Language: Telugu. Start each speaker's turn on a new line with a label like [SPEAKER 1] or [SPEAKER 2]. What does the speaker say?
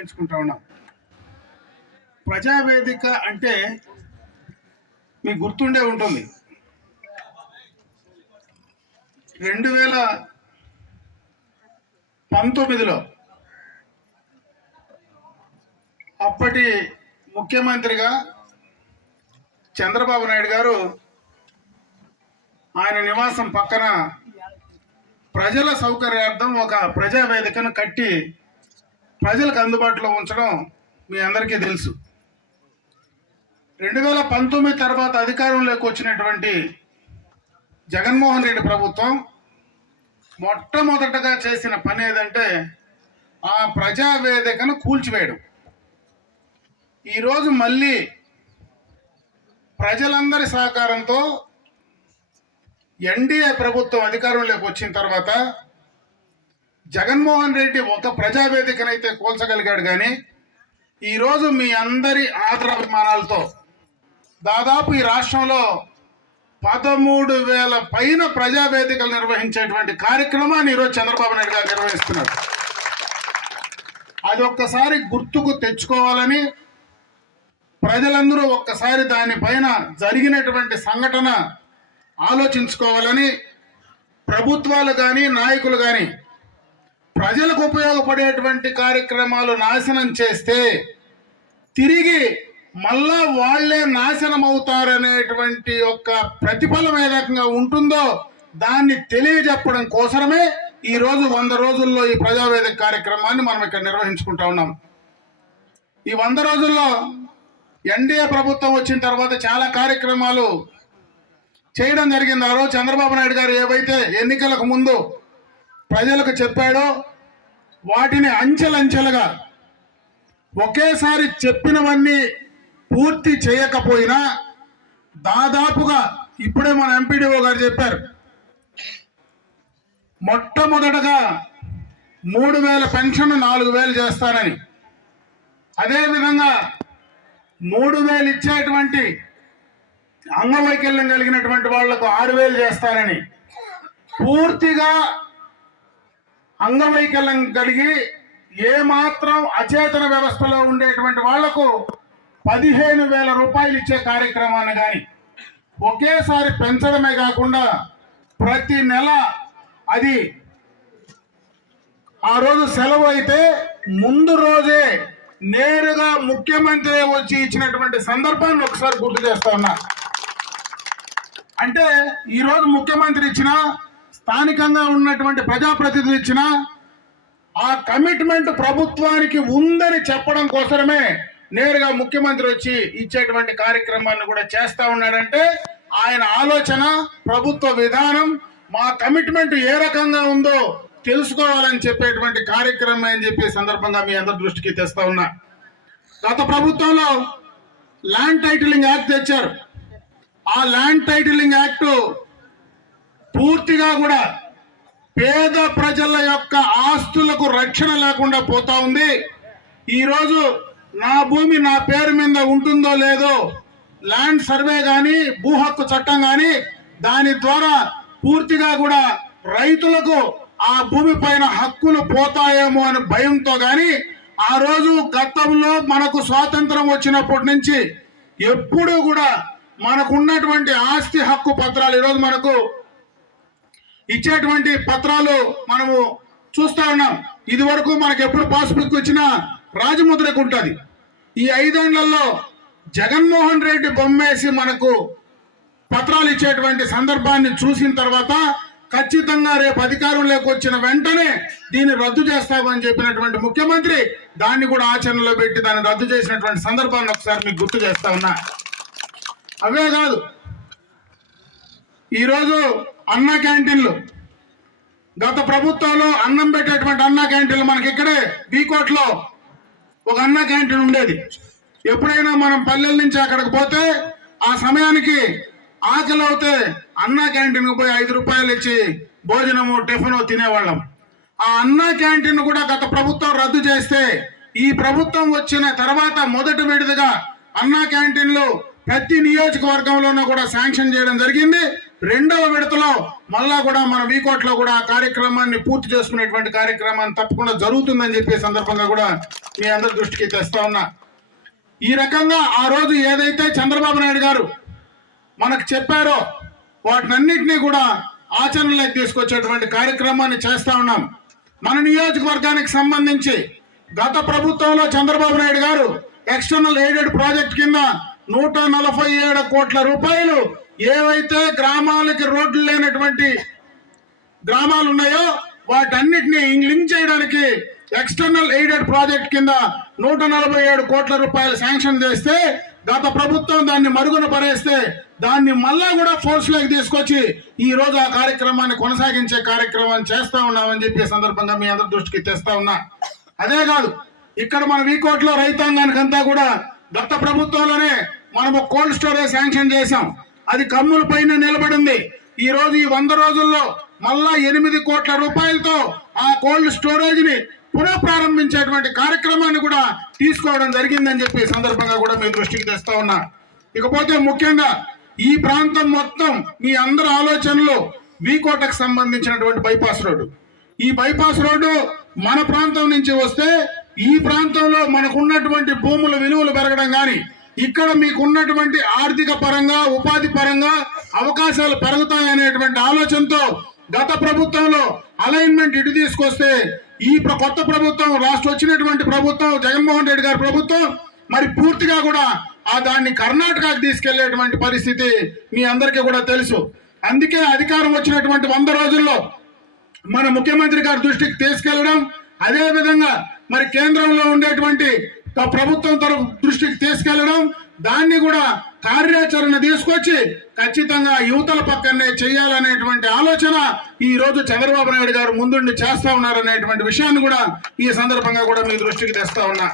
[SPEAKER 1] నిర్వహించుకుంటా ఉన్నాం. ప్రజావేదిక అంటే మీకు గుర్తుండే ఉంటుంది. రెండు వేల పంతొమ్మిదిలో అప్పటి ముఖ్యమంత్రిగా చంద్రబాబు నాయుడు గారు ఆయన నివాసం పక్కన ప్రజల సౌకర్యార్థం ఒక ప్రజావేదికను కట్టి ప్రజలకు అందుబాటులో ఉంచడం మీ అందరికీ తెలుసు. రెండు వేల పంతొమ్మిది తర్వాత అధికారంలోకి వచ్చినటువంటి జగన్మోహన్ రెడ్డి ప్రభుత్వం మొట్టమొదటగా చేసిన పని ఏదంటే ఆ ప్రజావేదికను కూల్చివేయడం. ఈరోజు మళ్ళీ ప్రజలందరి సహకారంతో ఎన్డీఏ ప్రభుత్వం అధికారంలోకి వచ్చిన తర్వాత జగన్మోహన్ రెడ్డి ఒక ప్రజావేదికనైతే కూల్చగలిగాడు కానీ ఈరోజు మీ అందరి ఆదరాభిమానాలతో దాదాపు ఈ రాష్ట్రంలో పదమూడు వేల పైన ప్రజావేదికలు నిర్వహించేటువంటి కార్యక్రమాన్ని ఈరోజు చంద్రబాబు నాయుడు గారు నిర్వహిస్తున్నారు. అది ఒక్కసారి గుర్తుకు తెచ్చుకోవాలని ప్రజలందరూ ఒక్కసారి దానిపైన జరిగినటువంటి సంఘటన ఆలోచించుకోవాలని ప్రభుత్వాలు కానీ నాయకులు కానీ ప్రజలకు ఉపయోగపడేటువంటి కార్యక్రమాలు నాశనం చేస్తే తిరిగి మళ్ళా వాళ్ళే నాశనం అవుతారనేటువంటి యొక్క ప్రతిఫలం ఏ రకంగా ఉంటుందో దాన్ని తెలియజెప్పడం కోసమే ఈ రోజు వంద రోజుల్లో ఈ ప్రజావేదిక కార్యక్రమాన్ని మనం ఇక్కడ నిర్వహించుకుంటా ఉన్నాం. ఈ వంద రోజుల్లో ఎన్డీఏ ప్రభుత్వం వచ్చిన తర్వాత చాలా కార్యక్రమాలు చేయడం జరిగింది. ఆ రోజు చంద్రబాబు నాయుడు గారు ఏవైతే ఎన్నికలకు ముందు ప్రజలకు చెప్పాడో వాటిని అంచెలంచెలుగా ఒకేసారి చెప్పినవన్నీ పూర్తి చేయకపోయినా దాదాపుగా ఇప్పుడే మన ఎంపీడీఓ గారు చెప్పారు. మొట్టమొదటగా మూడు వేల పెన్షన్ నాలుగు వేలు చేస్తానని. అదేవిధంగా మూడు వేలు ఇచ్చేటువంటి అంగవైకల్యం కలిగినటువంటి వాళ్ళకు ఆరు వేలు చేస్తానని. పూర్తిగా అంగవైకల్యం కలిగి ఏమాత్రం అచేతన వ్యవస్థలో ఉండేటువంటి వాళ్ళకు పదిహేను వేల రూపాయలు ఇచ్చే కార్యక్రమాన్ని కానీ ఒకేసారి పెంచడమే కాకుండా ప్రతి నెల అది ఆ రోజు సెలవు అయితే ముందు రోజే నేరుగా ముఖ్యమంత్రి వచ్చి ఇచ్చినటువంటి సందర్భాన్ని ఒకసారి గుర్తు చేస్తా ఉన్నా. అంటే ఈరోజు ముఖ్యమంత్రి ఇచ్చిన స్థానికంగా ఉన్నటువంటి ప్రజాప్రతినిధులు ఇచ్చిన ఆ కమిట్మెంట్ ప్రభుత్వానికి ఉందని చెప్పడం కోసమే నేరుగా ముఖ్యమంత్రి వచ్చి ఇచ్చేటువంటి కార్యక్రమాన్ని కూడా చేస్తా ఉన్నాడంటే ఆయన ఆలోచన ప్రభుత్వ విధానం మా కమిట్మెంట్ ఏ రకంగా ఉందో తెలుసుకోవాలని చెప్పేటువంటి కార్యక్రమం అని చెప్పి సందర్భంగా మీ అందరి దృష్టికి తెస్తా ఉన్నా. గత ప్రభుత్వంలో ల్యాండ్ టైటిలింగ్ యాక్ట్ తెచ్చారు. ఆ ల్యాండ్ టైటిలింగ్ యాక్ట్ పూర్తిగా కూడా పేద ప్రజల యొక్క ఆస్తులకు రక్షణ లేకుండా పోతా ఉంది. ఈరోజు నా భూమి నా పేరు మీద ఉంటుందో లేదో ల్యాండ్ సర్వే కానీ భూ హక్కు చట్టం కానీ దాని ద్వారా పూర్తిగా కూడా రైతులకు ఆ భూమి పైన హక్కులు పోతాయేమో అని భయంతో కానీ ఆ రోజు గతంలో మనకు స్వాతంత్రం వచ్చినప్పటి నుంచి ఎప్పుడూ కూడా మనకున్నటువంటి ఆస్తి హక్కు పత్రాలు ఈరోజు మనకు ఇచ్చేటువంటి పత్రాలు మనము చూస్తా ఉన్నాం. ఇది వరకు మనకు ఎప్పుడు పాస్బుక్ వచ్చినా రాజముద్రకు ఉంటుంది. ఈ ఐదేళ్ళలో జగన్మోహన్ రెడ్డి బొమ్మేసి మనకు పత్రాలు ఇచ్చేటువంటి సందర్భాన్ని చూసిన తర్వాత ఖచ్చితంగా రేపు అధికారంలోకి వచ్చిన వెంటనే దీన్ని రద్దు చేస్తామని చెప్పినటువంటి ముఖ్యమంత్రి దాన్ని కూడా ఆచరణలో పెట్టి దాన్ని రద్దు చేసినటువంటి సందర్భాన్ని ఒకసారి మీకు గుర్తు చేస్తా ఉన్నా. అవే కాదు ఈరోజు అన్న క్యాంటీన్లు. గత ప్రభుత్వంలో అన్నం పెట్టేటువంటి అన్న క్యాంటీన్లు మనకి ఇక్కడే బీకోట్లో ఒక అన్న క్యాంటీన్ ఉండేది. ఎప్పుడైనా మనం పల్లెల నుంచి అక్కడికి పోతే ఆ సమయానికి ఆకలి అవుతే అన్న క్యాంటీన్కి పోయి ఐదు రూపాయలు ఇచ్చి భోజనము టిఫిన్ తినేవాళ్ళం. ఆ అన్న క్యాంటీన్ కూడా గత ప్రభుత్వం రద్దు చేస్తే ఈ ప్రభుత్వం వచ్చిన తర్వాత మొదటి విడతగా అన్నా క్యాంటీన్లు ప్రతి నియోజకవర్గంలోనూ కూడా శాంక్షన్ చేయడం జరిగింది. రెండవ విడతలో మళ్ళా కూడా మన వీకోట్లో కూడా ఆ కార్యక్రమాన్ని పూర్తి చేసుకునేటువంటి కార్యక్రమాన్ని తప్పకుండా జరుగుతుందని చెప్పే సందర్భంగా కూడా మీ అందరి దృష్టికి తెస్తా ఉన్నా. ఈ రకంగా ఆ రోజు ఏదైతే చంద్రబాబు నాయుడు గారు మనకు చెప్పారో వాటినన్నింటినీ కూడా ఆచరణలోకి తీసుకొచ్చేటువంటి కార్యక్రమాన్ని చేస్తా ఉన్నాం. మన నియోజకవర్గానికి సంబంధించి గత ప్రభుత్వంలో చంద్రబాబు నాయుడు గారు ఎక్స్టర్నల్ ఎయిడెడ్ ప్రాజెక్ట్ కింద నూట నలభై ఏడు కోట్ల రూపాయలు ఏవైతే గ్రామాలకి రోడ్లు లేనటువంటి గ్రామాలు ఉన్నాయో వాటన్నిటిని లింక్ చేయడానికి ఎక్స్టర్నల్ ఎయిడెడ్ ప్రాజెక్ట్ కింద నూట నలభై ఏడు కోట్ల రూపాయలు శాంక్షన్ చేస్తే గత ప్రభుత్వం దాన్ని మరుగున పరేస్తే దాన్ని మళ్ళా కూడా ఫోర్స్లోకి తీసుకొచ్చి ఈ రోజు ఆ కార్యక్రమాన్ని కొనసాగించే కార్యక్రమాన్ని చేస్తా ఉన్నామని చెప్పే సందర్భంగా మీ అందరి దృష్టికి తెస్తా ఉన్నా. అదే కాదు ఇక్కడ మన వీకోట్లో రైతాంగానికి అంతా కూడా గత ప్రభుత్వంలోనే మనము కోల్డ్ స్టోరేజ్ శాంక్షన్ చేశాం. అది కమ్ముల పైన నిలబడింది. ఈ రోజు ఈ వంద రోజుల్లో మళ్ళా ఎనిమిది కోట్ల రూపాయలతో ఆ కోల్డ్ స్టోరేజ్ని పునః ప్రారంభించేటువంటి కార్యక్రమాన్ని కూడా తీసుకోవడం జరిగిందని చెప్పి సందర్భంగా కూడా మేము దృష్టికి తెస్తా ఉన్నా. ఇకపోతే ముఖ్యంగా ఈ ప్రాంతం మొత్తం మీ అందరి ఆలోచనలు వీకోటకు సంబంధించినటువంటి బైపాస్ రోడ్డు. ఈ బైపాస్ రోడ్డు మన ప్రాంతం నుంచి వస్తే ఈ ప్రాంతంలో మనకున్నటువంటి భూముల విలువలు పెరగడం కానీ ఇక్కడ మీకు ఉన్నటువంటి ఆర్థిక పరంగా ఉపాధి పరంగా అవకాశాలు పెరుగుతాయనేటువంటి ఆలోచనతో గత ప్రభుత్వంలో అలైన్మెంట్ ఇటు తీసుకొస్తే ఈ ప్ర- కొత్త ప్రభుత్వం రాష్ట్ర వచ్చినటువంటి ప్రభుత్వం జగన్మోహన్ రెడ్డి గారి ప్రభుత్వం మరి పూర్తిగా కూడా ఆ దాన్ని కర్ణాటకకు తీసుకెళ్ళేటువంటి పరిస్థితి మీ అందరికీ కూడా తెలుసు. అందుకే అధికారం వచ్చినటువంటి వంద రోజుల్లో మన ముఖ్యమంత్రి గారి దృష్టికి తీసుకెళ్ళడం అదే విధంగా మరి కేంద్రంలో ఉండేటువంటి ప్రభుత్వం తరఫు దృష్టికి తీసుకెళ్ళడం దాన్ని కూడా కార్యాచరణ తీసుకొచ్చి ఖచ్చితంగా యువతల పక్కనే చేయాలనేటువంటి ఆలోచన ఈ రోజు చంద్రబాబు నాయుడు గారు ముందుండి చేస్తా ఉన్నారనేటువంటి విషయాన్ని కూడా ఈ సందర్భంగా కూడా మీ దృష్టికి తెస్తా ఉన్నా.